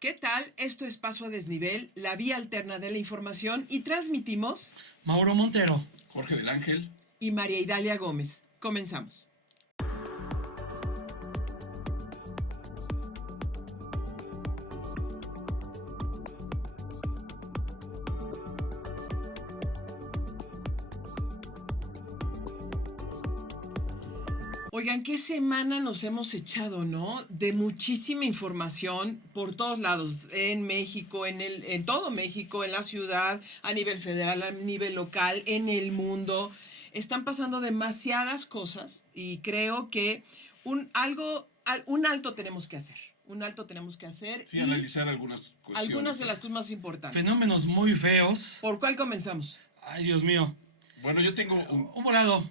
¿Qué tal? Esto es Paso a Desnivel, la vía alterna de la información, y transmitimos Mauro Montero, Jorge del Ángel y María Idalia Gómez. Comenzamos. Oigan, qué semana nos hemos echado, ¿no? De muchísima información por todos lados, en México, en todo México, en la ciudad, a nivel federal, a nivel local, en el mundo. Están pasando demasiadas cosas y creo que un alto tenemos que hacer. Un alto tenemos que hacer. Sí, analizar algunas cuestiones. Algunas de las cosas más importantes. fenómenos muy feos. ¿Por cuál comenzamos? Ay, Dios mío. Bueno, yo tengo Un volado.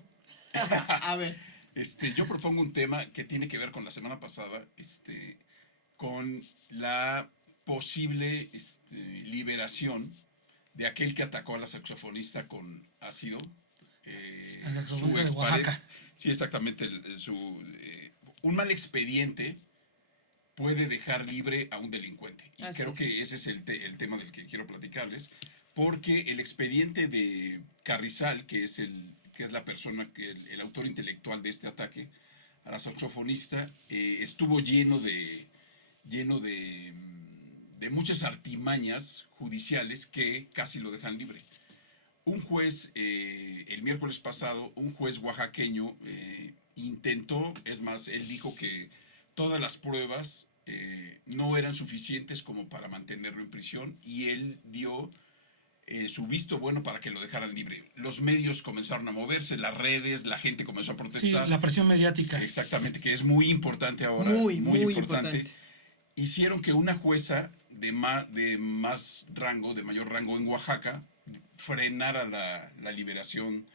A ver. yo propongo un tema que tiene que ver con la semana pasada, con la posible liberación de aquel que atacó a la saxofonista con ácido. La saxofonista de expareja. Oaxaca. Sí, exactamente. Un mal expediente puede dejar libre a un delincuente. Y Así creo es. que ese es el tema del que quiero platicarles, porque el expediente de Carrizal, que es la persona, el autor intelectual de este ataque a la saxofonista, estuvo lleno de muchas artimañas judiciales que casi lo dejan libre. Un juez, el miércoles pasado, un juez oaxaqueño intentó, es más, él dijo que todas las pruebas no eran suficientes como para mantenerlo en prisión, y él dio su visto bueno para que lo dejaran libre. Los medios comenzaron a moverse, las redes, la gente comenzó a Sí, protestar. la presión mediática. Exactamente, que es muy importante ahora. Muy importante. Hicieron que una jueza de más rango, de mayor rango en Oaxaca, frenara la liberación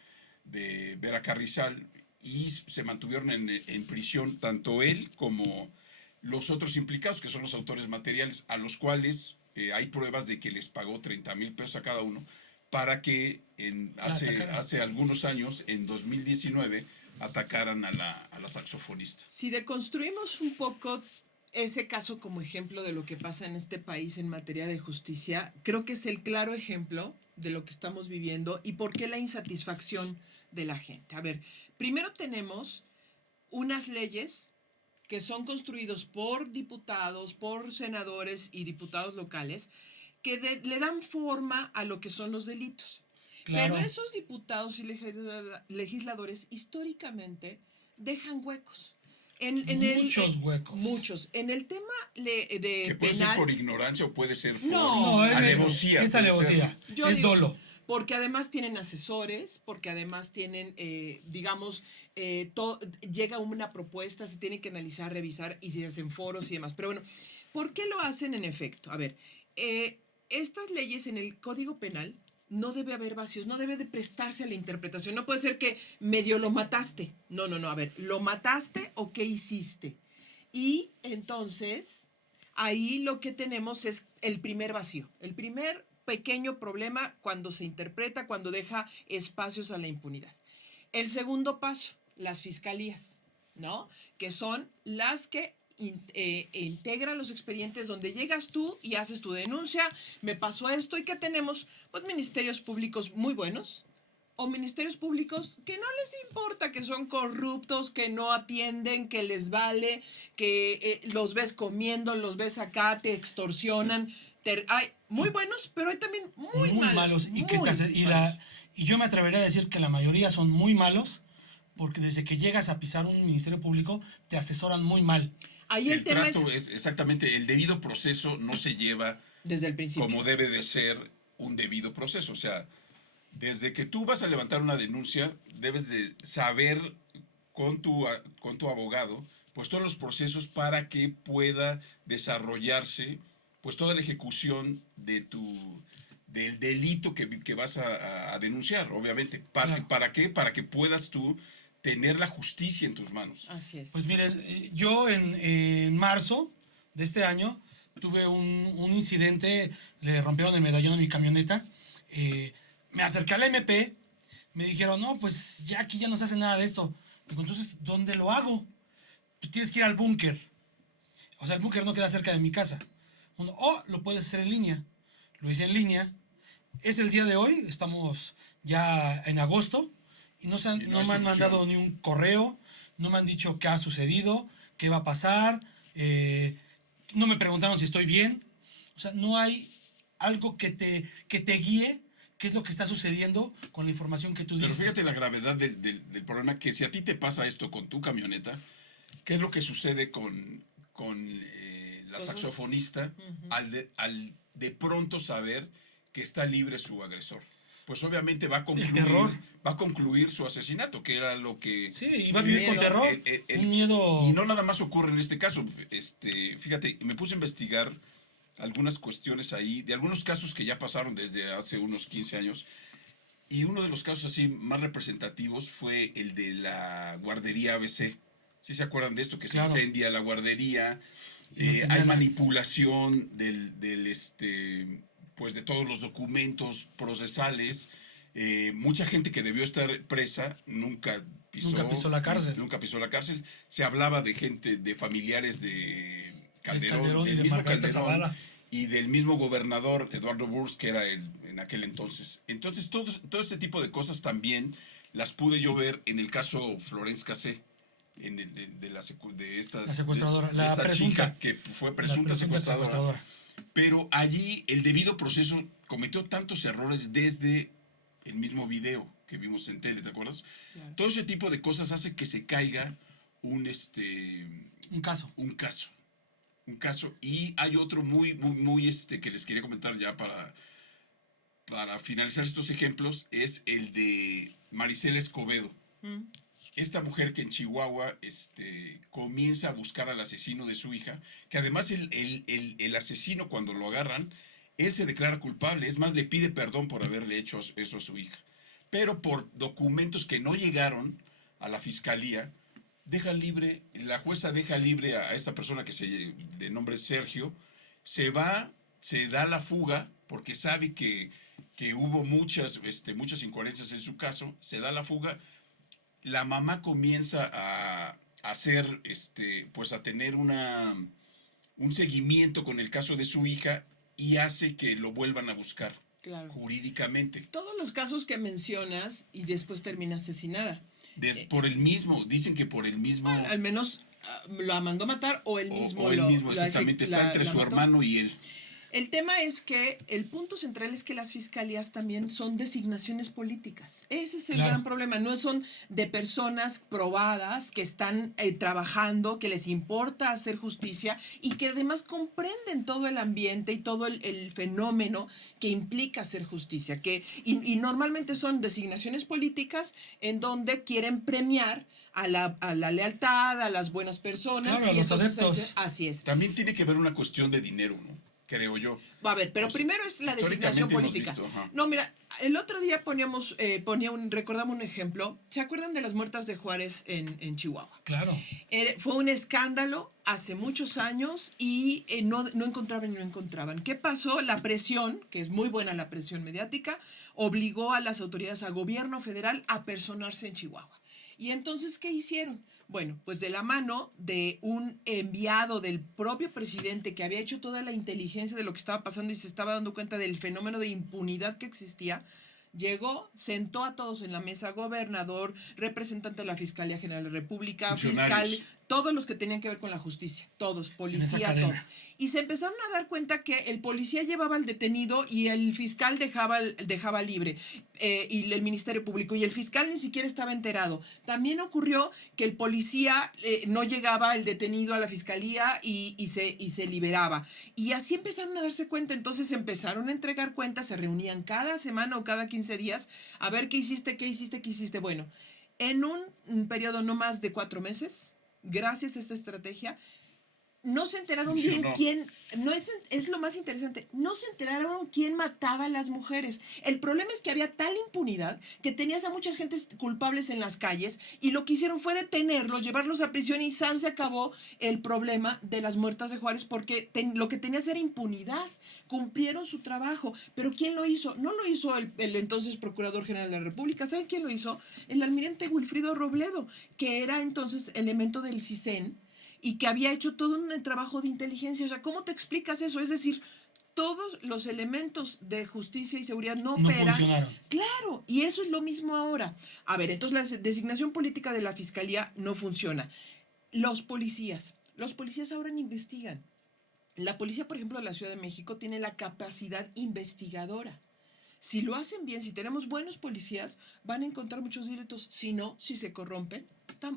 de Vera Carrizal, y se mantuvieron en prisión tanto él como los otros implicados, que son los autores materiales, a los cuales hay pruebas de que les pagó 30,000 pesos a cada uno para que hace algunos años, en 2019, atacaran a la saxofonista. Si deconstruimos un poco ese caso como ejemplo de lo que pasa en este país en materia de justicia, creo que es el claro ejemplo de lo que estamos viviendo y por qué la insatisfacción de la gente. A ver, primero tenemos unas leyes que son construidos por diputados, por senadores y diputados locales, que le dan forma a lo que son los delitos. Claro. Pero esos diputados y legisladores históricamente dejan huecos. Muchos huecos. Muchos. En el tema de Que puede penal, ser por ignorancia o puede ser por No, alevosía. es puede alevosía. Yo Es digo, dolo. porque además tienen asesores, porque además tienen, llega una propuesta, se tiene que analizar, revisar y se hacen foros y demás. Pero bueno, ¿por qué lo hacen en efecto? A ver, estas leyes en el Código Penal no debe haber vacíos, no debe de prestarse a la interpretación. No puede ser que medio lo mataste. No, a ver, ¿lo mataste o qué hiciste? Y entonces, ahí lo que tenemos es el primer vacío, el primer pequeño problema cuando se interpreta, cuando deja espacios a la impunidad. El segundo paso, las fiscalías, ¿no? Que son las que integran los expedientes donde llegas tú y haces tu denuncia, me pasó esto, y que tenemos pues ministerios públicos muy buenos o ministerios públicos que no les importa, que son corruptos, que no atienden, que les vale, que los ves comiendo, los ves acá, te extorsionan. Hay muy buenos, pero hay también muy malos. Y yo me atrevería a decir que la mayoría son muy malos, porque desde que llegas a pisar un ministerio público te asesoran muy mal. Ahí el tema trato es exactamente, el debido proceso no se lleva desde el principio como debe de ser un debido proceso. O sea, desde que tú vas a levantar una denuncia, debes de saber con tu abogado pues todos los procesos para que pueda desarrollarse pues toda la ejecución del delito que vas a denunciar, obviamente. Claro. ¿Para qué? Para que puedas tú tener la justicia en tus manos. Así es. Pues miren, yo en marzo de este año tuve un incidente, le rompieron el medallón a mi camioneta. Me acerqué a la MP, me dijeron, no, pues ya aquí ya no se hace nada de esto. Digo, entonces, ¿dónde lo hago? Tú tienes que ir al búnker. O sea, el búnker no queda cerca de mi casa. O lo puedes hacer en línea. Lo hice en línea. Es el día de hoy, estamos ya en agosto, y no Y no hay me han solución. mandado ni un correo, no me han dicho qué ha sucedido, qué va a pasar, no me preguntaron si estoy bien. O sea, no hay algo que te guíe qué es lo que está sucediendo con la información que tú Pero diste. fíjate la gravedad del problema, que si a ti te pasa esto con tu camioneta, ¿qué es lo que sucede con la Todos. saxofonista Ujú. al de pronto saber que está libre su agresor? Pues obviamente terror. va a concluir su asesinato, que era lo que... Sí, y va a vivir con Miedo. terror, un miedo... Y no nada más ocurre en este caso. Fíjate, me puse a investigar algunas cuestiones ahí, de algunos casos que ya pasaron desde hace unos 15 años. Y uno de los casos así más representativos fue el de la guardería ABC. ¿Sí se acuerdan de esto? Que Claro. se incendia la guardería. Y no tenían Hay las- manipulación pues de todos los documentos procesales. Mucha gente que debió estar presa nunca pisó la cárcel. Nunca pisó la cárcel. Se hablaba de gente, de familiares de Calderón y del de mismo Margarita Calderón Zavala. y del mismo gobernador Eduardo Burrs, que era en aquel entonces. Entonces, todo este tipo de cosas también las pude yo ver en el caso Florence Cassé, de esta, La secuestradora, de la esta presunta. chica que fue La presunta secuestradora. secuestradora. Pero allí el debido proceso cometió tantos errores desde el mismo video que vimos en tele, ¿te acuerdas? Claro. Todo ese tipo de cosas hace que se caiga un Un caso. un caso. Y hay otro muy que les quería comentar ya para finalizar estos ejemplos, es el de Maricela Escobedo. Mm. Esta mujer que en Chihuahua comienza a buscar al asesino de su hija, que además el asesino, cuando lo agarran, él se declara culpable, es más, le pide perdón por haberle hecho eso a su hija. Pero por documentos que no llegaron a la fiscalía, la jueza deja libre a esta persona de nombre Sergio, se da la fuga, porque sabe que hubo muchas incoherencias en su caso, se da la fuga. La mamá comienza a hacer, pues a tener un seguimiento con el caso de su hija y hace que lo vuelvan a buscar Claro. jurídicamente. Todos los casos que mencionas y después termina asesinada. Por el mismo, dicen que por el mismo... Bueno, al menos la mandó matar o él mismo o él mismo, exactamente, está entre su mató. hermano y él. El tema es que el punto central es que las fiscalías también son designaciones políticas. Ese es el Claro. gran problema. No son de personas probadas que están trabajando, que les importa hacer justicia y que además comprenden todo el ambiente y todo el fenómeno que implica hacer justicia. Y normalmente son designaciones políticas en donde quieren premiar a la lealtad, a las buenas personas. Claro, a y los entonces adeptos. así es. También tiene que ver una cuestión de dinero, ¿no? Creo yo. Va a ver, pero O sea, primero es la designación históricamente hemos política. visto, ajá. No, mira, el otro día recordamos un ejemplo. ¿Se acuerdan de las muertas de Juárez en Chihuahua? Claro. Fue un escándalo hace muchos años y no encontraban. ¿Qué pasó? La presión, que es muy buena la presión mediática, obligó a las autoridades, al gobierno federal, a personarse en Chihuahua. Y entonces, ¿qué hicieron? Bueno, pues de la mano de un enviado del propio presidente que había hecho toda la inteligencia de lo que estaba pasando y se estaba dando cuenta del fenómeno de impunidad que existía, llegó, sentó a todos en la mesa, gobernador, representante de la Fiscalía General de la República, Funcionarios. fiscal, todos los que tenían que ver con la justicia, todos, esa policía, cadena. todo. Y se empezaron a dar cuenta que el policía llevaba al detenido y el fiscal dejaba libre, y el Ministerio Público, y el fiscal ni siquiera estaba enterado. También ocurrió que el policía no llegaba el detenido a la fiscalía y se liberaba. Y así empezaron a darse cuenta, entonces empezaron a entregar cuentas, se reunían cada semana o cada 15 días a ver qué hiciste. Bueno, en un periodo no más de 4 meses, gracias a esta estrategia, no se enteraron bien Funcionó. quién, no es lo más interesante, no se enteraron quién mataba a las mujeres. El problema es que había tal impunidad que tenías a muchas gentes culpables en las calles y lo que hicieron fue detenerlos, llevarlos a prisión y se acabó el problema de las muertas de Juárez porque lo que tenías era impunidad. Cumplieron su trabajo, pero ¿quién lo hizo? No lo hizo el entonces Procurador General de la República. ¿Saben quién lo hizo? El almirante Wilfrido Robledo, que era entonces elemento del CISEN, y que había hecho todo un trabajo de inteligencia. O sea, ¿cómo te explicas eso? Es decir, todos los elementos de justicia y seguridad no No operan. funcionaron. Claro, y eso es lo mismo ahora. A ver, entonces la designación política de la fiscalía no funciona. Los policías ahora no investigan. La policía, por ejemplo, de la Ciudad de México tiene la capacidad investigadora. Si lo hacen bien, si tenemos buenos policías, van a encontrar muchos delitos. Si no, si se corrompen,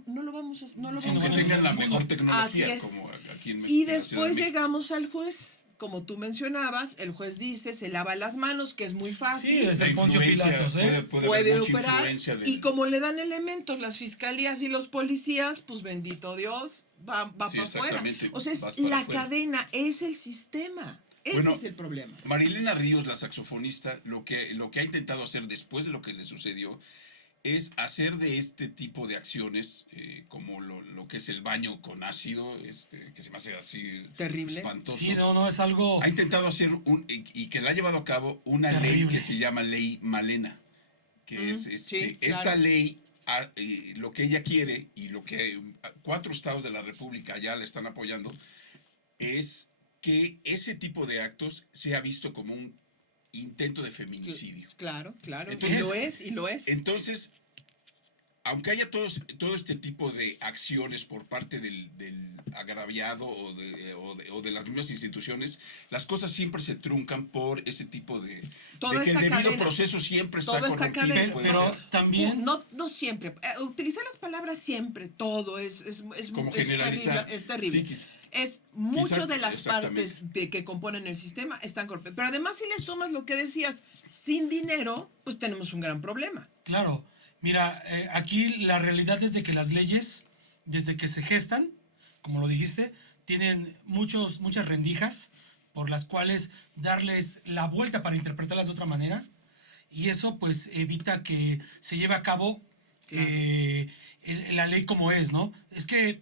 no lo vamos a no lo Sí, vamos Aunque a tengan la Así mejor Así tecnología, es. como aquí en Y en la Ciudad de después México. llegamos al juez. Como tú mencionabas, el juez dice, se lava las manos, que es muy fácil. Sí, desde La Poncio influencia, Pilatos, ¿eh? Puede haber mucha operar. influencia del- Y como le dan elementos las fiscalías y los policías, pues bendito Dios, va Sí, para afuera. exactamente, O sea, es vas para la afuera. cadena, es el sistema. Ese Bueno, es el problema. Marilena Ríos, la saxofonista, lo que ha intentado hacer después de lo que le sucedió es hacer de este tipo de acciones, como lo que es el baño con ácido, que se me hace así Terrible. espantoso. Sí, no, es algo Ha intentado hacer y que le ha llevado a cabo una ley terrible. que se llama Ley Malena, que es sí, esta claro. ley, lo que ella quiere y lo que 4 estados de la República ya le están apoyando, es que ese tipo de actos sea visto como un intento de feminicidio. Claro. Entonces- y lo es. Entonces, aunque haya todo este tipo de acciones por parte del agraviado o de las mismas instituciones, las cosas siempre se truncan por ese tipo de Toda que el esta debido cadena. proceso siempre está Toda esta corrompido. cadena. puede pero ser. también No siempre. Utilizar las palabras siempre, todo, es Como es generalizar. terrible. Es terrible. Sí, Es mucho quizá- de las exactamente. partes de que componen el sistema están corrompidas. Pero además, si le sumas lo que decías, sin dinero, pues tenemos un gran problema. claro, mira, aquí la realidad es de que las leyes, desde que se gestan, como lo dijiste, tienen muchas rendijas por las cuales darles la vuelta para interpretarlas de otra manera. Y eso pues evita que se lleve a cabo Claro. la ley como es, ¿no? Es que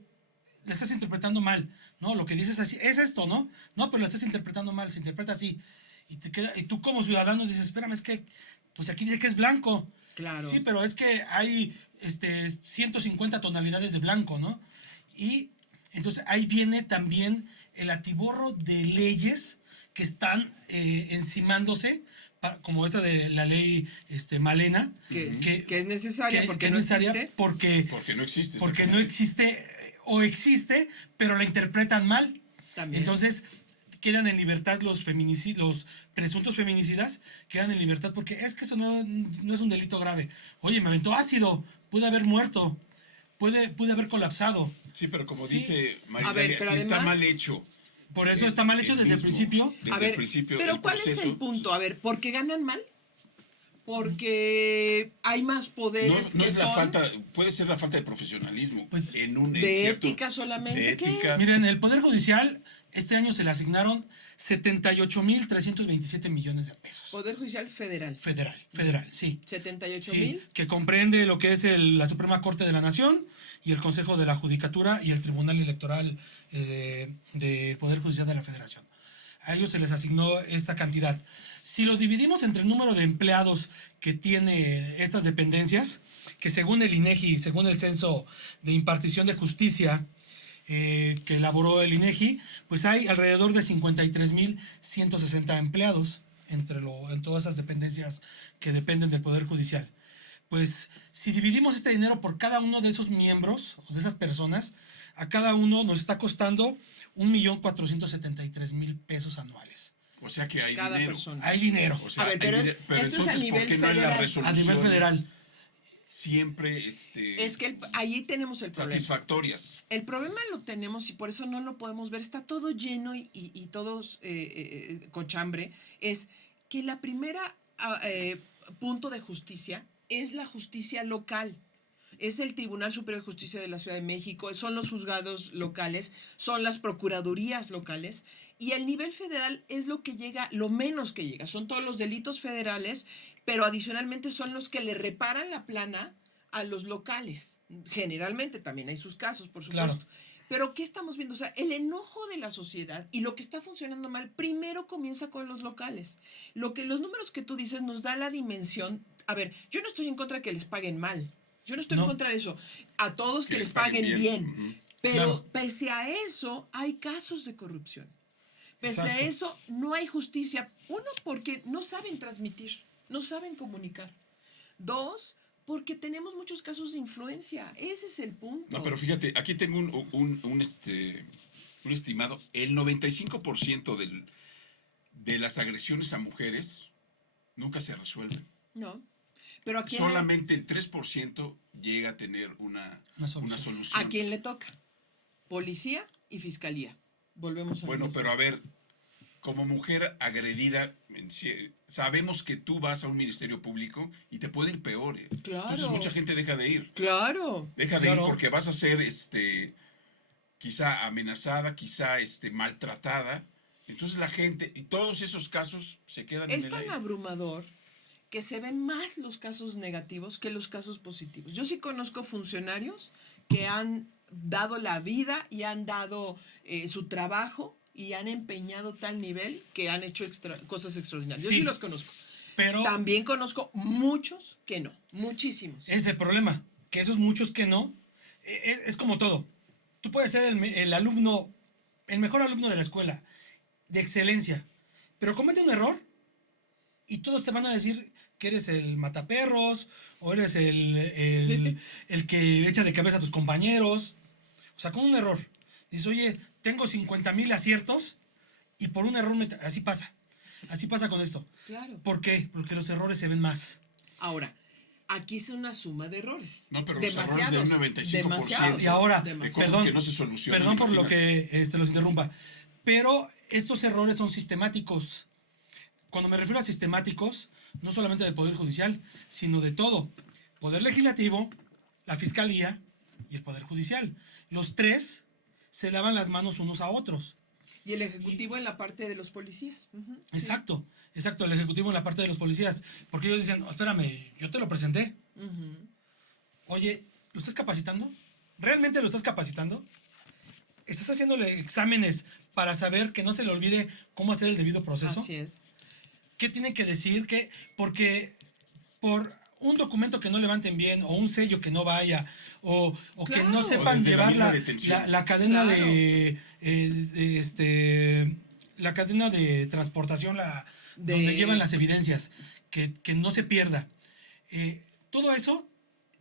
la estás interpretando mal, ¿no? Lo que dices así, es esto, ¿no? No, pero lo estás interpretando mal, se interpreta así. Y tú como ciudadano dices, espérame, es que, pues aquí dice que es blanco. Claro. Sí, pero es que hay 150 tonalidades de blanco, ¿no? Y entonces ahí viene también el atiborro de leyes que están encimándose, como esa de la ley Malena, Que es necesaria porque es no necesaria existe. Porque no existe. porque no existe o existe, pero la interpretan mal. También. Entonces quedan en libertad los presuntos feminicidas, quedan en libertad porque es que eso no es un delito grave. Oye, me aventó ácido, pude haber muerto, pude haber colapsado. Sí, pero como Sí. dice María, A ver, pero si está además- mal hecho. Por eso está mal hecho desde el principio. Desde A ver, el principio. pero el ¿cuál es proceso, el punto? A ver, ¿porque ganan mal? Porque hay más poderes No que es la son falta, puede ser la falta de profesionalismo. Pues, en un de cierto- ética solamente. de ¿Qué ética. es? Miren, el Poder Judicial este año se le asignaron 78.327 millones de pesos. Poder Judicial Federal. Federal, sí. 78 Sí, mil. que comprende lo que es la Suprema Corte de la Nación y el Consejo de la Judicatura y el Tribunal Electoral del Poder Judicial de la Federación. A ellos se les asignó esta cantidad. Si lo dividimos entre el número de empleados que tiene estas dependencias, que según el INEGI, según el Censo de Impartición de Justicia que elaboró el INEGI, pues hay alrededor de 53.160 empleados en todas esas dependencias que dependen del Poder Judicial. Pues si dividimos este dinero por cada uno de esos miembros o de esas personas, a cada uno nos está costando 1.473.000 pesos anuales. O sea que hay Cada dinero. persona. Hay dinero O sea, A ver, hay pero dinero. Pero esto es a entonces, nivel ¿por qué no en federal. las a resoluciones nivel federal. siempre Es que allí tenemos el problema. satisfactorias? El problema lo tenemos y por eso no lo podemos ver. Está todo lleno y todos cochambre. Es que la primera punto de justicia es la justicia local. Es el Tribunal Superior de Justicia de la Ciudad de México, son los juzgados locales, son las procuradurías locales y el nivel federal es lo que llega, lo menos que llega. Son todos los delitos federales, pero adicionalmente son los que le reparan la plana a los locales. Generalmente también hay sus casos, por supuesto. Claro. Pero ¿qué estamos viendo? O sea, el enojo de la sociedad y lo que está funcionando mal, primero comienza con los locales. Los números que tú dices nos da la dimensión. A ver, yo no estoy en contra de que les paguen mal. Yo no estoy en No. contra de eso. A todos que Que les les paguen paguen bien. bien. Ujú. Pero Claro. pese a eso, hay casos de corrupción. Pese a Exacto. eso, no hay justicia. Uno, porque no saben transmitir, no saben comunicar. Dos, porque tenemos muchos casos de influencia. Ese es el punto. No, pero fíjate, aquí tengo un estimado. El 95% de las agresiones a mujeres nunca se resuelven. No. Pero ¿a quién, Solamente el 3% llega a tener una solución. solución. ¿a quién le toca? Policía y fiscalía. Volvemos a lo Bueno, mismo. pero a ver, como mujer agredida, sabemos que tú vas a un ministerio público y te puede ir peor. Claro. Entonces mucha gente deja de ir. Claro. Deja de ir Claro. porque vas a ser quizá amenazada, quizá maltratada. Entonces la gente, y todos esos casos se quedan en Es el tan aire. abrumador que se ven más los casos negativos que los casos positivos. Yo sí conozco funcionarios que han dado la vida y han dado su trabajo y han empeñado tal nivel que han hecho cosas extraordinarias. Yo Sí. sí los conozco. Pero También conozco muchos que no, muchísimos. es el problema, que esos muchos que no, es como todo. Tú puedes ser el alumno, el mejor alumno de la escuela, de excelencia, pero comete un error y todos te van a decir que eres el mataperros o eres el que echa de cabeza a tus compañeros. O sea, con un error. Dices, oye, tengo 50,000 aciertos y por un error así pasa. Así pasa con esto. Claro. ¿Por qué? Porque los errores se ven más. Ahora, aquí es una suma de errores. No, pero los errores demasiados. de un 95%. Demasiados. Y ahora, De demasiados. cosas perdón, que no se solucionan. perdón por lo imagínate. que los interrumpa, pero estos errores son sistemáticos. Cuando me refiero a sistemáticos, no solamente del Poder Judicial, sino de todo. Poder Legislativo, la Fiscalía y el Poder Judicial. Los tres se lavan las manos unos a otros. Y el ejecutivo en la parte de los policías. Ujú, sí. Exacto, exacto, el Ejecutivo en la parte de los policías. Porque ellos dicen, espérame, yo te lo presenté. Ujú. Oye, ¿lo estás capacitando? ¿Realmente lo estás capacitando? ¿Estás haciéndole exámenes para saber que no se le olvide cómo hacer el debido proceso? Así es. ¿Qué tiene que decir? Porque por un documento que no levanten bien, o un sello que no vaya, o que Claro. no O sepan desde la llevar misma la, detención. la cadena Claro. la cadena de transportación, De- donde llevan las evidencias, que no se pierda. Todo eso,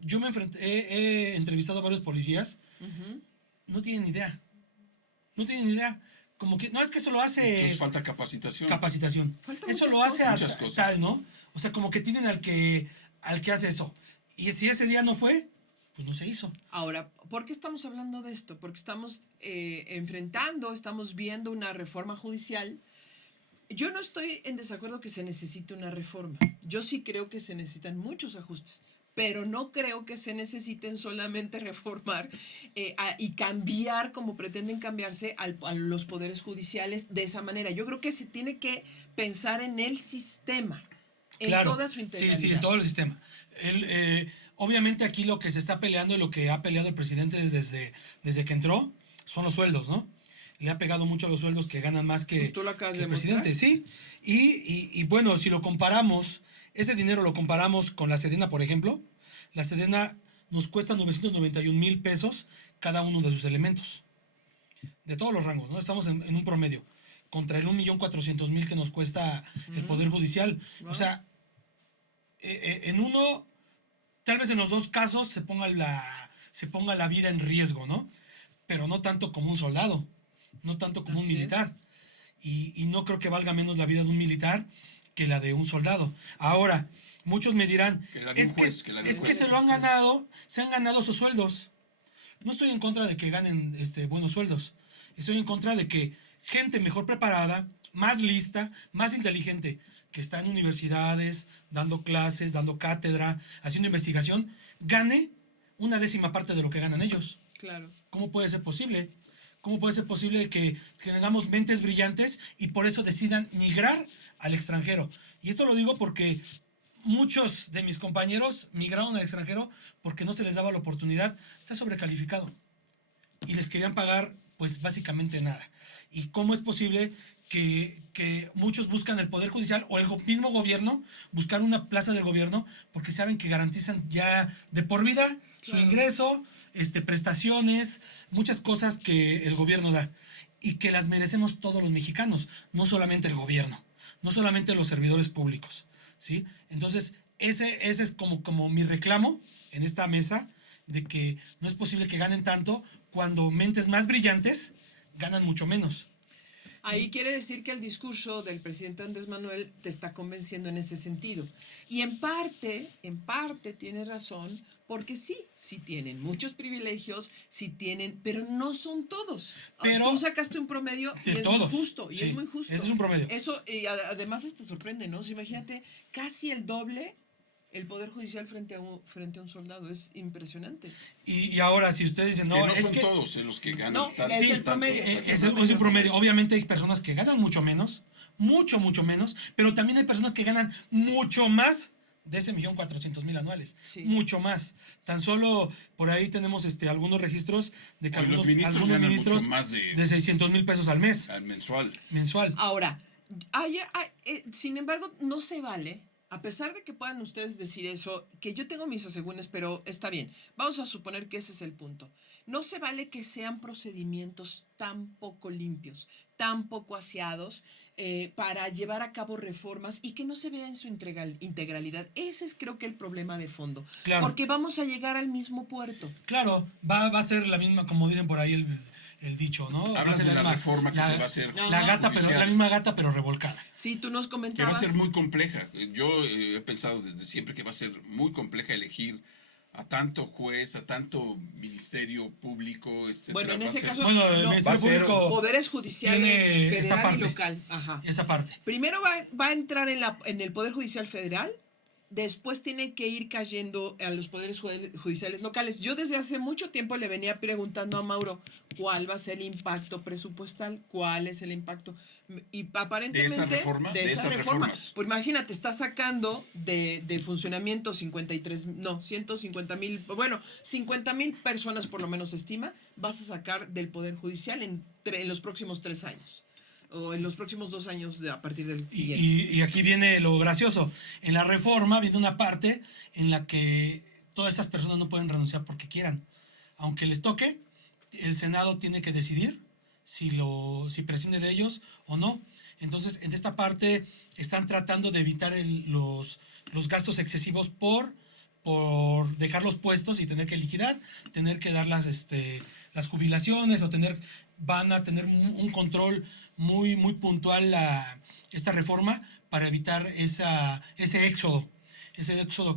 yo he entrevistado a varios policías, Ujú. no tienen idea. No tienen idea. Como que, no, es que eso lo hace Entonces falta capacitación. capacitación. Faltan Eso muchas lo hace a Muchas cosas. tal, ¿no? O sea, como que tienen al que hace eso. Y si ese día no fue, pues no se hizo. Ahora, ¿por qué estamos hablando de esto? Porque estamos estamos viendo una reforma judicial. Yo no estoy en desacuerdo que se necesite una reforma. Yo sí creo que se necesitan muchos ajustes, pero no creo que se necesiten solamente reformar y cambiar como pretenden cambiarse a los poderes judiciales de esa manera. Yo creo que se tiene que pensar en el sistema, en Claro. toda su integralidad. Sí, en todo el sistema. Obviamente aquí lo que se está peleando y lo que ha peleado el presidente desde que entró son los sueldos, ¿no? Le ha pegado mucho a los sueldos que ganan más que, Pues tú lo acabas que de el presidente, sí. Y bueno, si lo comparamos, ese dinero lo comparamos con la Sedena, por ejemplo, la Sedena nos cuesta 991,000 pesos cada uno de sus elementos. De todos los rangos, ¿no? Estamos en un promedio. Contra el 1,400,000 que nos cuesta el Poder Judicial. Wow. O sea, en uno, tal vez en los dos casos se ponga la vida en riesgo, ¿no? Pero no tanto como un soldado, no tanto como un Así es. militar. Y no creo que valga menos la vida de un militar que la de un soldado. Ahora, muchos me dirán, Que la de un juez, que la de un es que juez. se han ganado sus sueldos. No estoy en contra de que ganen buenos sueldos. Estoy en contra de que gente mejor preparada, más lista, más inteligente, que está en universidades, dando clases, dando cátedra, haciendo investigación, gane una 10ª parte de lo que ganan ellos. Claro. ¿Cómo puede ser posible? ¿Cómo puede ser posible que tengamos mentes brillantes y por eso decidan migrar al extranjero? Y esto lo digo porque muchos de mis compañeros migraron al extranjero porque no se les daba la oportunidad. Está sobrecalificado. Y les querían pagar, pues básicamente nada. ¿Y cómo es posible que muchos buscan el Poder Judicial o el mismo gobierno, buscar una plaza del gobierno, porque saben que garantizan ya de por vida su ingreso, prestaciones, muchas cosas que el gobierno da y que las merecemos todos los mexicanos, no solamente el gobierno, no solamente los servidores públicos, ¿sí? Entonces, ese es como mi reclamo en esta mesa, de que no es posible que ganen tanto cuando mentes más brillantes ganan mucho menos. Ahí quiere decir que el discurso del presidente Andrés Manuel te está convenciendo en ese sentido. Y en parte tiene razón, porque sí tienen muchos privilegios, sí tienen, pero no son todos. Pero tú sacaste un promedio y es todos, muy justo, y sí, es muy justo. ese es un promedio. Eso, y además te sorprende, ¿no? O sea, imagínate, casi el doble el Poder Judicial frente a un soldado. Es impresionante. Y ahora, si ustedes dicen, no, que no es son que todos los que ganan No, tanto. es el promedio. es un promedio. Obviamente hay personas que ganan mucho menos, mucho menos, pero también hay personas que ganan mucho más de ese 1.400.000 anuales. Sí. Mucho más. Tan solo por ahí tenemos algunos registros de que Los ministros algunos ganan ministros mucho más de 600,000 pesos al mes, al mensual. mensual. Ahora, sin embargo, no se vale, a pesar de que puedan ustedes decir eso, que yo tengo mis asegúnes, pero está bien. Vamos a suponer que ese es el punto. No se vale que sean procedimientos tan poco limpios, tan poco aseados, para llevar a cabo reformas y que no se vea en su integralidad. Ese es, creo que, el problema de fondo. Claro. Porque vamos a llegar al mismo puerto. Claro, va a ser la misma, como dicen por ahí el dicho, ¿no? Hablas de la reforma que se va a hacer. La gata, pero la misma gata, pero revolcada. Sí, tú nos Que comentabas. va a ser muy compleja. Yo he pensado desde siempre que va a ser muy compleja elegir a tanto juez, a tanto ministerio público, etcétera. Bueno, en Va a ese ser- caso, Bueno, el no, Ministerio va a ser- Público poderes judiciales tiene esa federal y parte. local. Ajá. Esa parte. Primero va a entrar en el Poder Judicial Federal, después tiene que ir cayendo a los poderes judiciales locales. Yo desde hace mucho tiempo le venía preguntando a Mauro cuál va a ser el impacto presupuestal, cuál es el impacto. Y aparentemente ¿De esa reforma? de De esa esas reforma. reformas. Pues imagínate, está sacando de funcionamiento 150,000, bueno, 50,000 personas por lo menos se estima, vas a sacar del Poder Judicial en los próximos 3 años. O en los próximos 2 años a partir del siguiente. Y aquí viene lo gracioso. En la reforma viene una parte en la que todas estas personas no pueden renunciar porque quieran. Aunque les toque, el Senado tiene que decidir si prescinde de ellos o no. Entonces, en esta parte están tratando de evitar los gastos excesivos por dejar los puestos y tener que liquidar, tener que dar las jubilaciones o van a tener un control muy puntual esta reforma para evitar ese éxodo que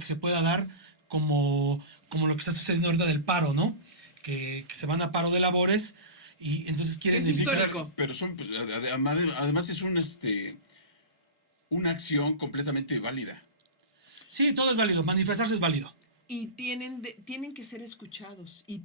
se pueda dar como lo que está sucediendo ahorita del paro, ¿no? Que se van a paro de labores y entonces quieren Es evitar- histórico. Pero son, pues, además es una acción completamente válida. Sí, todo es válido, manifestarse es válido. Y tienen que ser escuchados. Y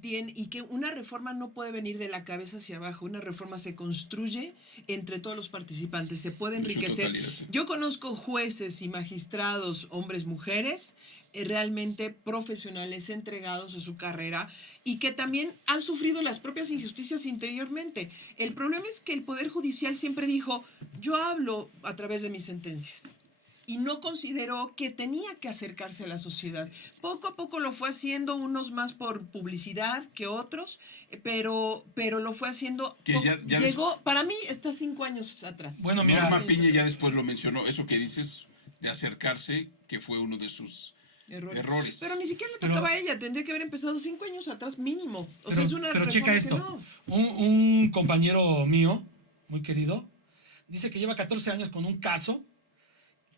que una reforma no puede venir de la cabeza hacia abajo. Una reforma se construye entre todos los participantes. Se puede En su enriquecer. totalidad, sí. Yo conozco jueces y magistrados, hombres, mujeres, realmente profesionales, entregados a su carrera y que también han sufrido las propias injusticias interiormente. El problema es que el Poder Judicial siempre dijo, yo hablo a través de mis sentencias. Y no consideró que tenía que acercarse a la sociedad. Poco a poco lo fue haciendo, unos más por publicidad que otros, pero lo fue haciendo. Que ya llegó, para mí está 5 años atrás. Bueno, mira, Norma Piña ya después lo mencionó, eso que dices de acercarse, que fue uno de sus errores. Pero ni siquiera le Pero- tocaba a ella, tendría que haber empezado 5 años atrás mínimo. O sea, es una pero reforma checa que esto. no. Un compañero mío, muy querido, dice que lleva 14 años con un caso.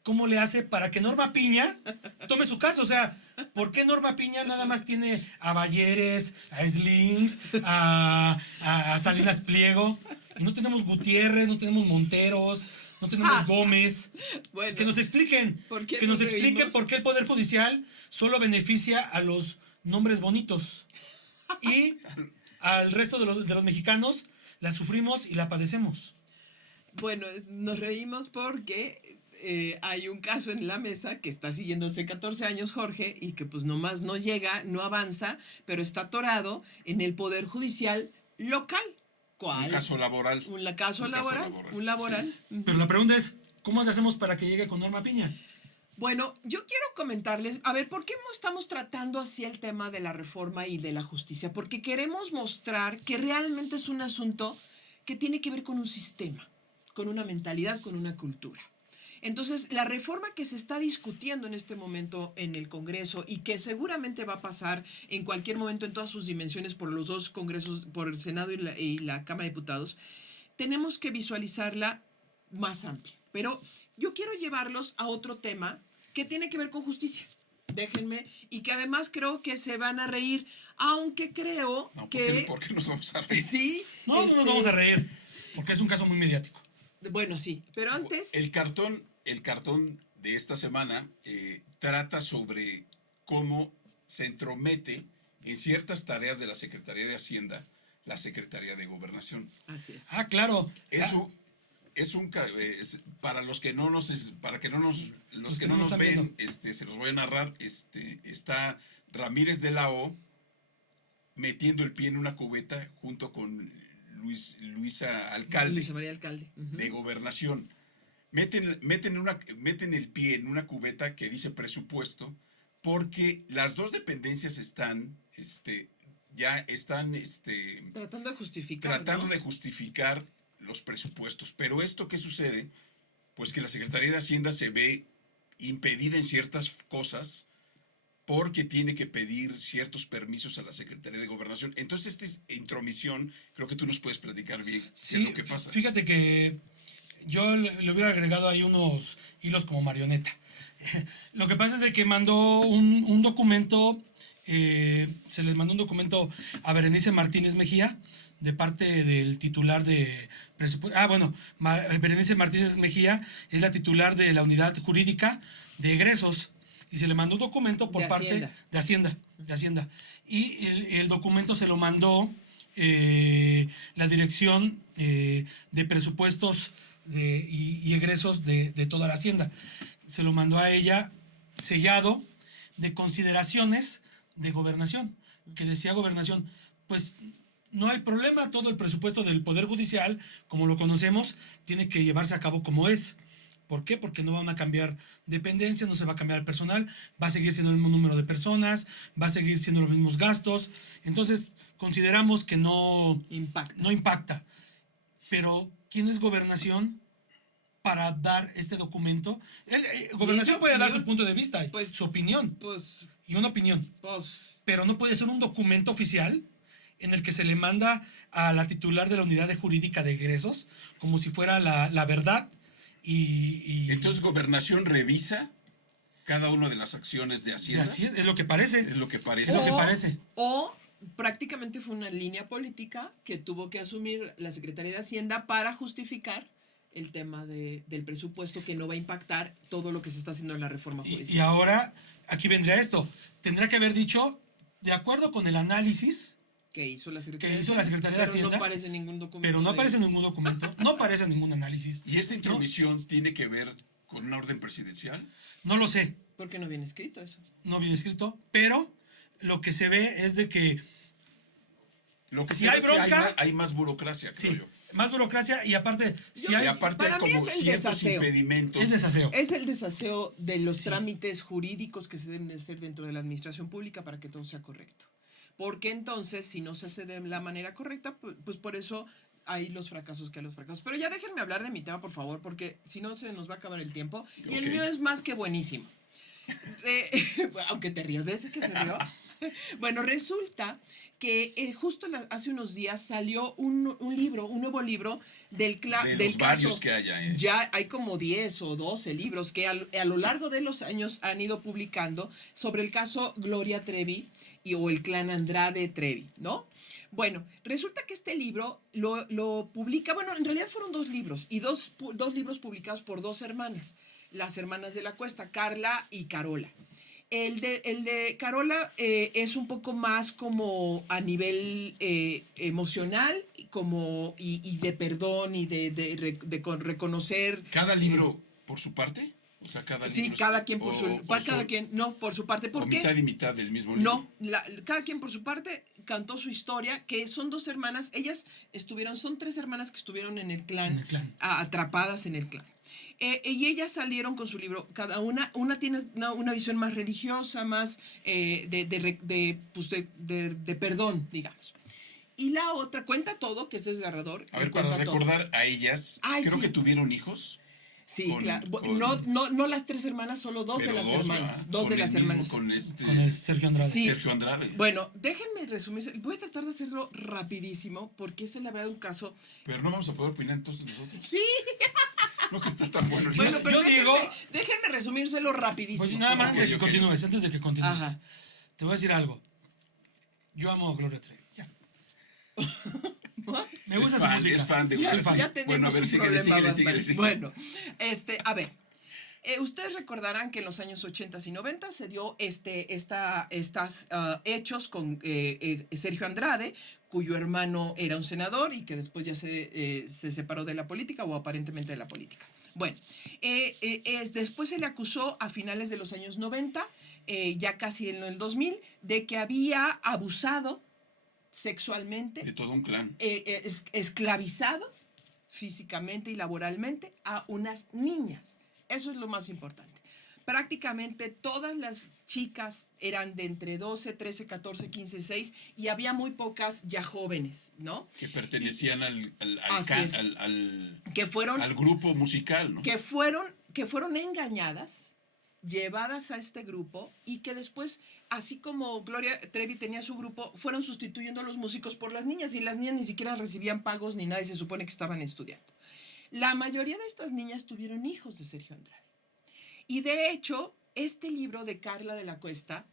¿Cómo le hace para que Norma Piña tome su caso? O sea, ¿por qué Norma Piña nada más tiene a Balleres, a Slims, a Salinas Pliego? Y no tenemos Gutiérrez, no tenemos Monteros, no tenemos Gómez. Bueno, Que nos expliquen. ¿por qué Que nos nos expliquen reímos? por qué el Poder Judicial solo beneficia a los nombres bonitos. Y al resto de los mexicanos la sufrimos y la padecemos. Bueno, nos reímos porque hay un caso en la mesa que está siguiendo hace 14 años Jorge y que pues nomás no llega, no avanza, pero está atorado en el Poder Judicial local. ¿Cuál? Un caso laboral. ¿Un caso laboral? ¿Un laboral? Sí. Ujú. Pero la pregunta es, ¿cómo le hacemos para que llegue con Norma Piña? Bueno, yo quiero comentarles, a ver, ¿por qué no estamos tratando así el tema de la reforma y de la justicia? Porque queremos mostrar que realmente es un asunto que tiene que ver con un sistema, con una mentalidad, con una cultura. Entonces, la reforma que se está discutiendo en este momento en el Congreso y que seguramente va a pasar en cualquier momento en todas sus dimensiones por los dos congresos, por el Senado y la Cámara de Diputados, tenemos que visualizarla más amplia. Pero yo quiero llevarlos a otro tema que tiene que ver con justicia. Déjenme, y que además creo que se van a reír, aunque creo No, que... ¿por qué nos vamos a reír? Sí. No, no nos vamos a reír, porque es un caso muy mediático. Bueno, sí, pero antes... El cartón de esta semana trata sobre cómo se entromete en ciertas tareas de la Secretaría de Hacienda, la Secretaría de Gobernación. Así es. Ah, claro. Eso para los que no nos los que no nos están ven, viendo. se los voy a narrar. Está Ramírez de la O metiendo el pie en una cubeta junto con Luisa Alcalde Luisa María Alcalde. Ujú. de Gobernación. Meten el pie en una cubeta que dice presupuesto, porque las dos dependencias ya están Tratando de justificar, tratando ¿no? de justificar los presupuestos. Pero esto, ¿qué sucede? Pues que la Secretaría de Hacienda se ve impedida en ciertas cosas porque tiene que pedir ciertos permisos a la Secretaría de Gobernación. Entonces, esta intromisión, creo que tú nos puedes platicar bien qué es lo que pasa. Fíjate que yo le hubiera agregado ahí unos hilos como marioneta. Lo que pasa es de que mandó un documento, se les mandó un documento a Berenice Martínez Mejía, de parte del titular de presupuesto. Ah, bueno, Berenice Martínez Mejía es la titular de la unidad jurídica de egresos y se le mandó un documento por De parte Hacienda. de Hacienda. Y el documento se lo mandó la dirección de presupuestos y egresos de toda la Hacienda. Se lo mandó a ella sellado de consideraciones de gobernación, que decía gobernación, pues no hay problema, todo el presupuesto del Poder Judicial, como lo conocemos, tiene que llevarse a cabo como es. ¿Por qué? Porque no van a cambiar dependencias, no se va a cambiar el personal, va a seguir siendo el mismo número de personas, va a seguir siendo los mismos gastos. Entonces, consideramos que no impacta. Pero, ¿quién es gobernación para dar este documento? Gobernación puede dar su punto de vista, pues, su opinión, Pues, y una opinión. Pero no puede ser un documento oficial en el que se le manda a la titular de la unidad de jurídica de egresos como si fuera la verdad. Entonces, Gobernación revisa cada una de las acciones de Hacienda. Así es lo que parece. Es lo que parece. Es lo que parece. O prácticamente fue una línea política que tuvo que asumir la Secretaría de Hacienda para justificar el tema del presupuesto que no va a impactar todo lo que se está haciendo en la reforma judicial. Y ahora, aquí vendría esto. Tendrá que haber dicho, de acuerdo con el análisis que hizo la Secretaría de Hacienda, Hacienda. No aparece ningún documento. Pero no aparece ningún documento, no aparece ningún análisis. ¿Y esta intromisión tiene que ver con una orden presidencial? No lo sé. ¿Por qué no viene escrito eso? No viene escrito, pero lo que se ve es de que Lo que si se hay ve es que bronca, hay más burocracia, creo yo. más burocracia y aparte, si hay, Y aparte para hay mí como es el ciertos desaseo. impedimentos. es desaseo. Es el desaseo de los trámites jurídicos que se deben de hacer dentro de la administración pública para que todo sea correcto. Porque entonces, si no se hace de la manera correcta, pues por eso hay los fracasos que hay los fracasos. Pero ya déjenme hablar de mi tema, por favor, porque si no se nos va a acabar el tiempo. Y el mío es más que buenísimo. Aunque te rías, ¿ves que se rió? Bueno, resulta que justo hace unos días salió un nuevo libro del los varios caso. que haya. Ya hay como 10 o 12 libros que a lo largo de los años han ido publicando sobre el caso Gloria Trevi o el clan Andrade Trevi, ¿no? Bueno, resulta que este libro lo publica, bueno, en realidad fueron 2 libros, y dos libros publicados por 2 hermanas, las hermanas de la Cuesta, Carla y Carola. El de Carola es un poco más como a nivel emocional y de perdón y de reconocer. ¿Cada libro por su parte? O sea, cada Sí, libro cada quien por su... o cada quien, no, por su parte. ¿Por o qué? mitad y mitad del mismo libro. No, cada quien por su parte cantó su historia, que son dos hermanas, ellas son tres hermanas que estuvieron en el clan, En el clan. atrapadas en el clan. Y ellas salieron con su libro, cada una tiene una visión más religiosa, más de perdón, digamos. Y la otra cuenta todo, que es desgarrador. A ver, cuenta para todo. recordar a ellas, Ay, creo sí. que tuvieron hijos. Sí, con- claro. con- No las tres hermanas, solo dos de pero las dos, hermanas. ¿verdad? Dos de Con las el mismo- hermanas. Con Con el Sergio Andrade. Sí. Sergio Andrade. Bueno, déjenme resumir. Voy a tratar de hacerlo rapidísimo porque es la verdad un caso. Pero no vamos a poder opinar entonces nosotros. Sí. No que está tan bueno el Bueno, libro. pero yo digo- déjenme resumírselo rapidísimo. Pues nada más Ok, antes de que ok. continúes, antes de que continúes. Ajá. Te voy a decir algo. Yo amo a Gloria Trevi. Ya. Me gusta su música. Es fan de Soy fan. Ya tenemos Bueno, a ver, un síguele, problema. síguele, Batman. síguele. Bueno, a ver. Ustedes recordarán que en los años 80 y 90 se dio estas hechos con Sergio Andrade, cuyo hermano era un senador y que después ya se separó de la política o aparentemente de la política. Bueno, después se le acusó a finales de los años 90, ya casi en el 2000, de que había abusado sexualmente, De todo un clan. esclavizado físicamente y laboralmente a unas niñas. Eso es lo más importante. Prácticamente todas las chicas eran de entre 12, 13, 14, 15, 16 y había muy pocas ya jóvenes, ¿no? Que pertenecían al Así es. Que fueron, al grupo musical, ¿no? que fueron engañadas, llevadas a este grupo y que después, así como Gloria Trevi tenía su grupo, fueron sustituyendo a los músicos por las niñas y las niñas ni siquiera recibían pagos ni nada y se supone que estaban estudiando. La mayoría de estas niñas tuvieron hijos de Sergio Andrade. Y de hecho, este libro de Carla de la Cuesta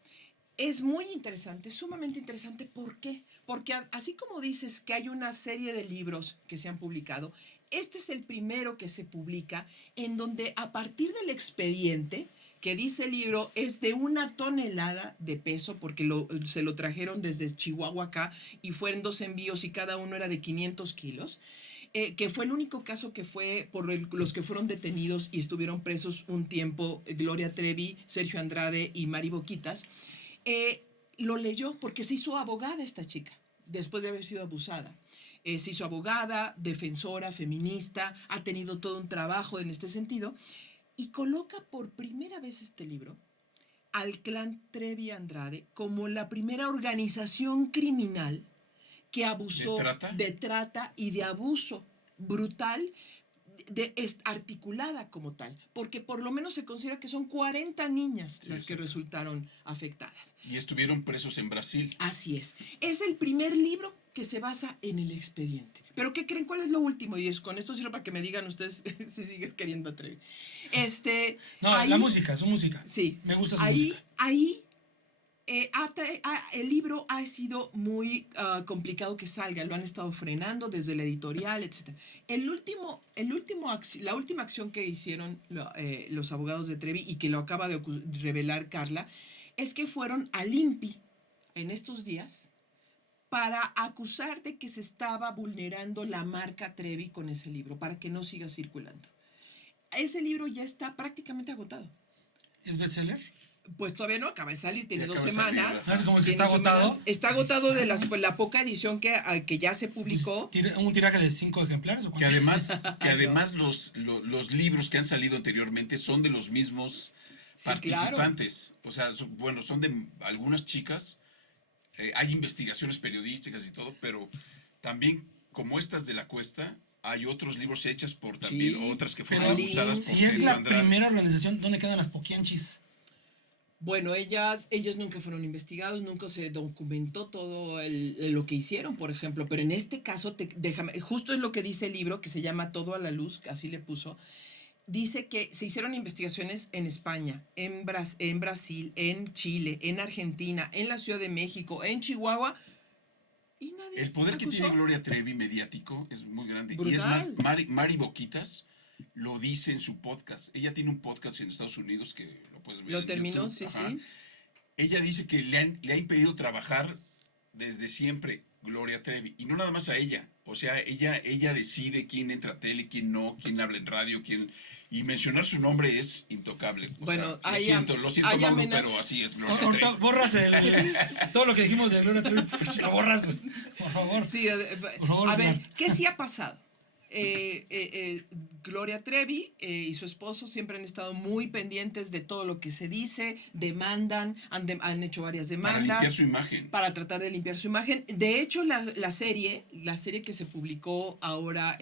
es muy interesante, sumamente interesante. ¿Por qué? Porque así como dices que hay una serie de libros que se han publicado, este es el primero que se publica en donde a partir del expediente que dice el libro es de 1 tonelada de peso porque se lo trajeron desde Chihuahua acá y fueron 2 envíos y cada uno era de 500 kilos. Que fue el único caso que fue por los que fueron detenidos y estuvieron presos un tiempo, Gloria Trevi, Sergio Andrade y Mari Boquitas. Lo leyó porque se hizo abogada esta chica, después de haber sido abusada. Se hizo abogada, defensora, feminista, ha tenido todo un trabajo en este sentido y coloca por primera vez este libro al clan Trevi Andrade como la primera organización criminal que abusó de trata y de abuso brutal, articulada como tal, porque por lo menos se considera que son 40 niñas las que resultaron afectadas. Y estuvieron presos en Brasil. Así es. Es el primer libro que se basa en el expediente. ¿Pero qué creen? ¿Cuál es lo último? Y con esto sirve para que me digan ustedes si sigues queriendo a Trevi. No, ahí, la música, su música. Sí. Me gusta su ahí, música. Ahí el libro ha sido muy complicado que salga, lo han estado frenando desde la editorial, etc. La última acción que hicieron los abogados de Trevi y que lo acaba de revelar Carla, es que fueron al INPI en estos días para acusar de que se estaba vulnerando la marca Trevi con ese libro, para que no siga circulando. Ese libro ya está prácticamente agotado. ¿Es bestseller? Pues todavía no, acaba de salir, tiene Sí, 2 acaba de salir, semanas. ¿Sabes cómo que Tiene está 2 agotado? semanas. Está agotado de la poca edición que ya se publicó. ¿Un tiraje de 5 ejemplares o Que cuánto? además los libros que han salido anteriormente son de los mismos participantes. Claro. O sea, son de algunas chicas. Hay investigaciones periodísticas y todo, pero también, como estas de la Cuesta, hay otros libros hechos por también otras que fueron abusadas por Si es Sergio la Andrade. primera organización, ¿dónde quedan las poquianchis? Bueno, ellos nunca fueron investigados, nunca se documentó todo lo que hicieron, por ejemplo, pero en este caso, déjame, justo es lo que dice el libro, que se llama Todo a la Luz, así le puso, dice que se hicieron investigaciones en España, en Brasil, en Chile, en Argentina, en la Ciudad de México, en Chihuahua, y nadie El poder que acusó. tiene Gloria Trevi mediático es muy grande. Brutal. Y es más, Mari Boquitas lo dice en su podcast. Ella tiene un podcast en Estados Unidos que lo puedes ver. Lo en terminó, YouTube. sí, Ajá. sí. Ella dice que le ha impedido trabajar desde siempre Gloria Trevi. Y no nada más a ella. O sea, ella decide quién entra a tele, quién no, quién habla en radio, quién... Y mencionar su nombre es intocable. O Bueno, sea, hay lo siento, hay Mauro, amenazas. pero así es Gloria Ahorita Trevi. borras todo lo que dijimos de Gloria Trevi, lo borras, güey, por favor. Sí, Por favor, a ver, Edgar. ¿qué sí ha pasado? Gloria Trevi y su esposo siempre han estado muy pendientes de todo lo que se dice, demandan, han hecho varias Para demandas limpiar su imagen. para tratar de limpiar su imagen. De hecho, la serie que se publicó ahora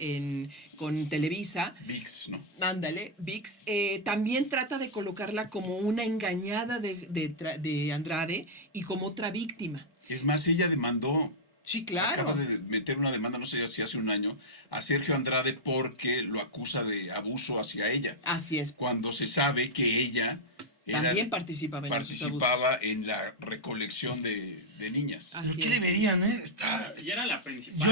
con Televisa, VIX, ¿no? ándale, VIX, también trata de colocarla como una engañada de Andrade y como otra víctima. Es más, ella demandó... Sí, claro. Acaba de meter una demanda, no sé si hace un año, a Sergio Andrade porque lo acusa de abuso hacia ella. Así es. Cuando se sabe que ella También participaba en esos abusos. participaba en la recolección de niñas. Así ¿Qué es. le verían, Está, Y era la principal.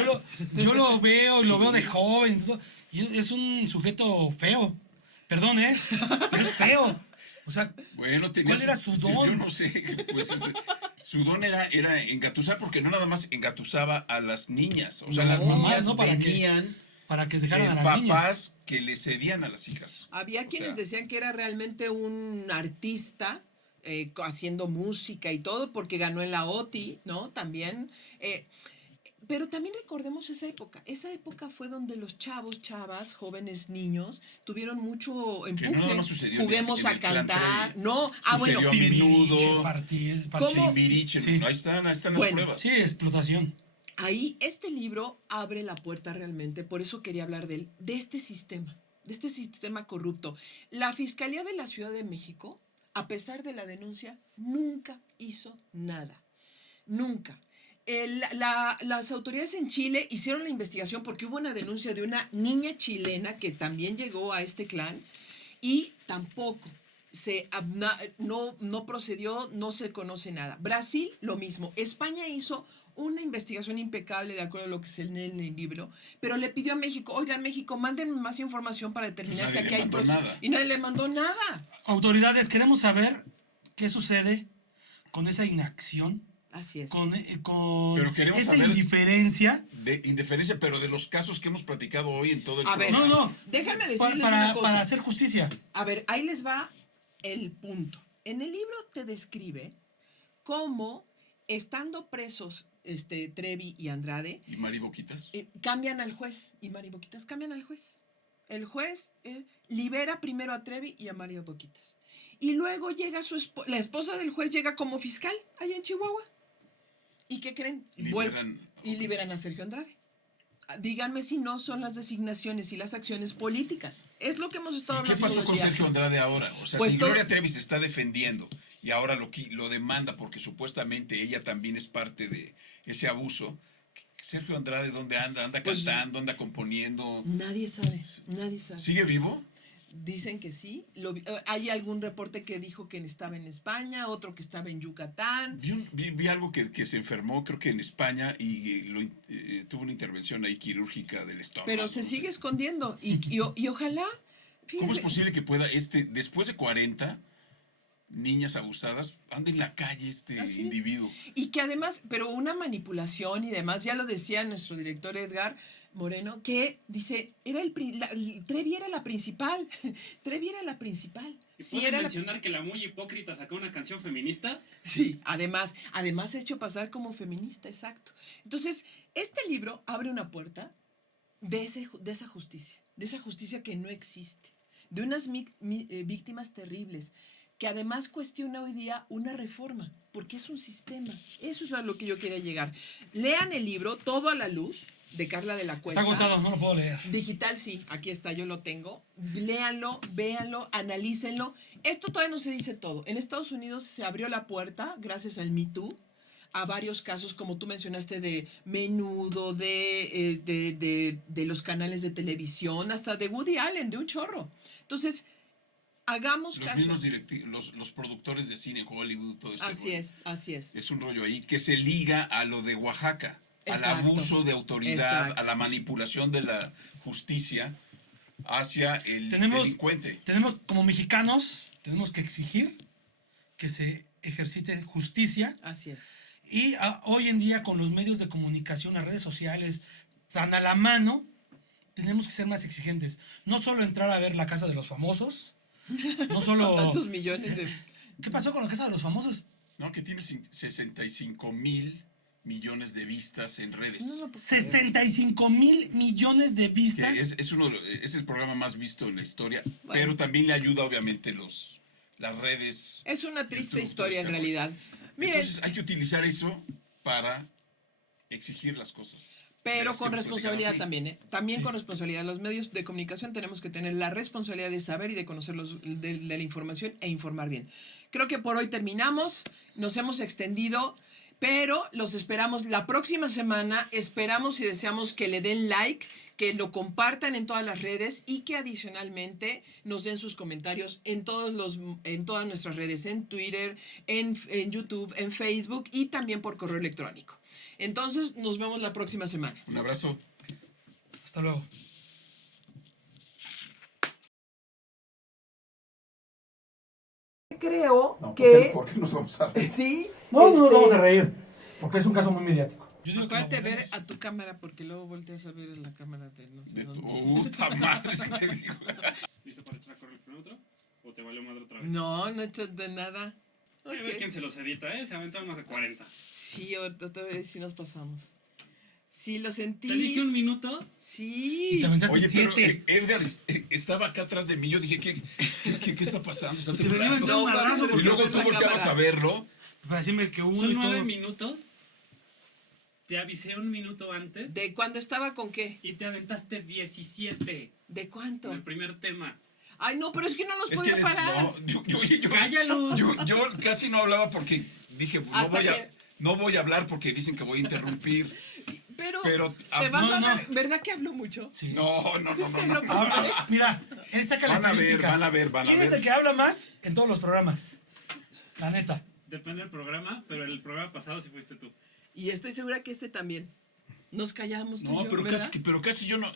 yo lo veo y lo veo de joven. Todo, y es un sujeto feo. Perdón, pero es feo. O sea, Bueno, ¿cuál era su don? Yo no sé. Pues, su don era engatusar, porque no nada más engatusaba a las niñas. O sea, No, las niñas no, para que venían para que de dejaran a las papás niñas. que le cedían a las hijas. Había O quienes sea, decían que era realmente un artista haciendo música y todo, porque ganó en la OTI, ¿no? También. Pero también recordemos esa época. Esa época fue donde los chavas, jóvenes niños, tuvieron mucho empuje. no nada más sucedió Juguemos en a el Clan cantar. Trevi. No, Sucedió bueno. a menudo. ¿Cómo? Timbiriche, Sí. ahí están las Bueno, pruebas. Sí, explotación. Ahí este libro abre la puerta realmente, por eso quería hablar de él, de este sistema corrupto. La Fiscalía de la Ciudad de México, a pesar de la denuncia, nunca hizo nada. Nunca. Las autoridades en Chile hicieron la investigación porque hubo una denuncia de una niña chilena que también llegó a este clan y tampoco no procedió, no se conoce nada. Brasil, lo mismo. España hizo una investigación impecable de acuerdo a lo que se lee en el libro, pero le pidió a México, oigan, México, mándenme más información para determinar Pues si nadie aquí le hay mandó nada. Y nadie le mandó nada. Autoridades, queremos saber qué sucede con esa inacción, Así es. con Pero queremos esa saber- indiferencia. De indiferencia, pero de los casos que hemos platicado hoy en todo el A ver, programa. No, déjame pa- decirles para, una cosa. para hacer justicia. A ver, ahí les va el punto. En el libro te describe cómo, estando presos Trevi y Andrade, ¿Y Mari Boquitas? cambian al juez. Y Mari Boquitas cambian al juez. El juez libera primero a Trevi y a Mario Boquitas. Y luego llega la esposa del juez llega como fiscal allá en Chihuahua. ¿Y qué creen? Liberan a Sergio Andrade. Díganme si no son las designaciones y las acciones políticas. Es lo que hemos estado ¿Y qué hablando pasó todo con el día. Sergio Andrade ahora? O sea, Pues si todo- Gloria Trevi se está defendiendo y ahora lo demanda porque supuestamente ella también es parte de ese abuso, Sergio Andrade, ¿dónde anda? ¿Anda Pues- cantando? ¿Anda componiendo? Nadie sabe, nadie sabe. ¿Sigue vivo? Dicen que sí. Hay algún reporte que dijo que estaba en España, otro que estaba en Yucatán. Vi algo que se enfermó, creo que en España, y tuvo una intervención ahí quirúrgica del estómago. Pero se no sigue sé. escondiendo. Y ojalá, ¿Cómo es fíjense, posible que pueda, después de 40 niñas abusadas, ande en la calle Así. individuo? y que además, pero una manipulación y demás, ya lo decía nuestro director Edgar Moreno, que dice, Trevi era la principal. Trevi era la principal. ¿Y Sí, puede era la- mencionar que la muy hipócrita sacó una canción feminista? Sí, además se ha hecho pasar como feminista, exacto. Entonces, este libro abre una puerta de esa justicia que no existe, de unas víctimas terribles, que además cuestiona hoy día una reforma, porque es un sistema. Eso es a lo que yo quería llegar. Lean el libro Todo a la Luz, de Carla de la Cuesta. Está agotado, no lo puedo leer. Digital, sí, aquí está, yo lo tengo. Léanlo, véanlo, analícenlo. Esto todavía no se dice todo. En Estados Unidos se abrió la puerta, gracias al Me Too, a varios casos, como tú mencionaste, de Menudo, de los canales de televisión, hasta de Woody Allen, de un chorro. Entonces, hagamos Los caso. mismos los productores de cine, Hollywood, todo esto. Así es. Es un rollo ahí que se liga a lo de Oaxaca, al Exacto. abuso de autoridad, Exacto. a la manipulación de la justicia hacia el Tenemos- delincuente. Tenemos, como mexicanos, tenemos que exigir que se ejercite justicia Así es. Y hoy en día con los medios de comunicación, las redes sociales, tan a la mano, tenemos que ser más exigentes. No solo entrar a ver La Casa de los Famosos, no solo... Con tantos millones de... ¿Qué pasó con La Casa de los Famosos? No, que tiene 65,000 millones de vistas en redes. No, no, porque- 65,000 millones de Que vistas. es el programa más visto en la historia, Bueno. pero también le ayuda obviamente las redes. Es una triste YouTube, historia en todo ese realidad. Miren, Entonces hay que utilizar eso para exigir las cosas. pero Las que con nos responsabilidad platicaron también, ¿eh? También Sí. con responsabilidad. Los medios de comunicación tenemos que tener la responsabilidad de saber y de conocer de la información e informar bien. Creo que por hoy terminamos. Nos hemos extendido, pero los esperamos la próxima semana. Esperamos y deseamos que le den like, que lo compartan en todas las redes y que adicionalmente nos den sus comentarios en todas nuestras redes, en Twitter, en YouTube, en Facebook y también por correo electrónico. Entonces, nos vemos la próxima semana. Un abrazo. Hasta luego. Creo ¿Por qué nos vamos a reír? sí. No nos vamos a reír, porque es un caso muy mediático. Yo digo que Acuérdate lo ver volvemos. a tu cámara porque luego volteas a ver en la cámara de no sé De tu dónde. puta madre, ¿sí te digo? ¿Listo para echar a correr el cronómetro? ¿O te valió madre otra vez? No, no he hecho de nada. A ver Ok. quién se los edita, ¿eh? Se aventaron más de 40. Sí, otra vez sí nos pasamos. Sí, lo sentí. Te dije un minuto. Y Sí. te aventaste Oye, pero 7. Edgar estaba acá atrás de mí. Yo dije, ¿qué está pasando? Está Te venía temblando. aventando un No, madrazo vamos a Y porque luego ver tú la volteabas cámara. a verlo. para decirme que uno Son y 9 todo. minutos. Te avisé un minuto antes. ¿De cuándo estaba con qué? Y te aventaste 17 ¿De cuánto? en el primer tema. Ay, no, pero es que no los Es podía que parar. no, ¡Cállalo! yo casi no hablaba porque dije, Hasta que- no voy a hablar porque dicen que voy a interrumpir. Pero ah, te vas no, a no. dar. ¿Verdad que habló mucho? Sí. No. Mira, él saca la Van a ver, estadística. van a ver. ¿Quién es el que habla más en todos los programas? La neta. Depende del programa, pero el programa pasado sí fuiste tú. Y estoy segura que este también. Nos callamos tú y No, yo, pero ¿verdad? casi yo no.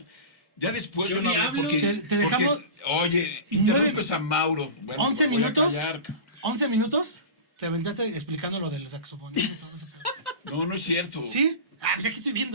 Ya después Yo yo no ni hablé hablo. porque. Te dejamos- porque, oye, interrumpes a Mauro. Bueno, 11 me voy a minutos. callar. 11 minutos. Te aventaste explicando lo del saxofón. y todo eso. No es cierto. ¿Sí? Ah, pues aquí estoy viendo.